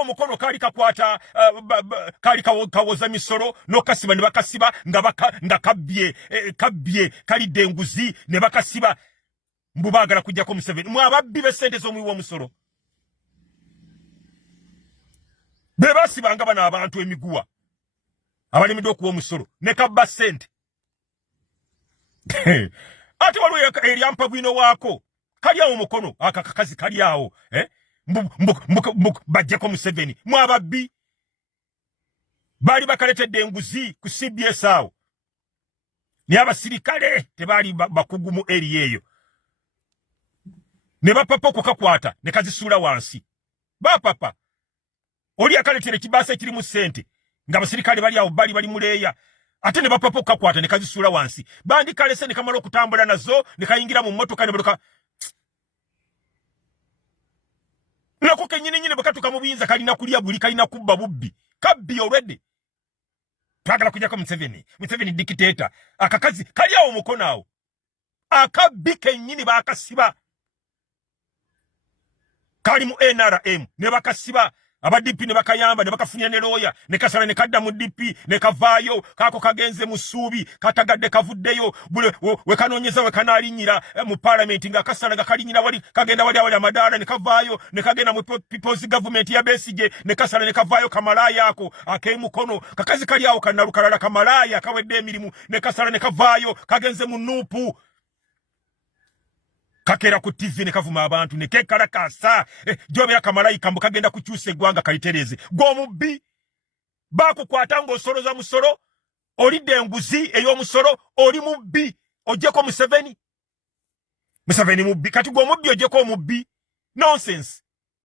omukono kali kakwata kali kawoza misoro no kasiba ne bakasiba nga kabbye kali denguzi ne bakasiba mbubagala kujja ko Museveni mwababbi be sente zo muwiwa musoro bebasibanga bana abantu emiguwa abalimido kuwa musoro ne kabba sente ate waliwo eryampa bwino waako kali awo mukono akakazi kali awo bajjeko Museveni mwababbi bali bakaletedde enguzi ku CBS awo ni abasirikale tebali bakugu mu area eyo ne bapapa kukakwata ne kazisula wansi bapapa oli akaletere kibasa kiri mu sente nga abasirikale bali awo bali muleya ate ne bapapa kukakwata ne kazisula wansi bandi kalese ne kamalo kutambula nazo ne kayingira mu motoka ne baluka nako kenyine bakatuka mu biyinza kalina kulya buli kalina kubba bubbi kabbi already twagala kujja ko Museveni dictator akakazi kali awo mukono awo akabbi kenyini bakasiba kali mu NRM ne bakasiba aba DP ne bakayamba ne bakafunya ne lawyer ne kasala ne kadda mu DP ne kavaayo kako kagenze mu suubi katagadde kavuddeyo bule we kanonyeza we kanalinyira mu parliament nga kasala gakalinyira wali kagenda wali amadara ne kavaayo ne kagenda mu people's government ya Besigye ne kasala ne kavaayo kamalaya ako akemukono kakazi kali awo kanalukalala kamalaya kawedde emirimu ne kasala ne kavaayo kagenze mu nupu kakera ku TV ne kavuma abantu ne kekalakasa jobera kamalayika mbu kagenda kukyusa eggwanga kalitereze gw'omubbi bakukwata ng'osoloza musolo olidde enguzi ey'omusolo oli mubbi ojjeko Museveni mubbi kati gw'omubbi ojjeko omubbi nonsense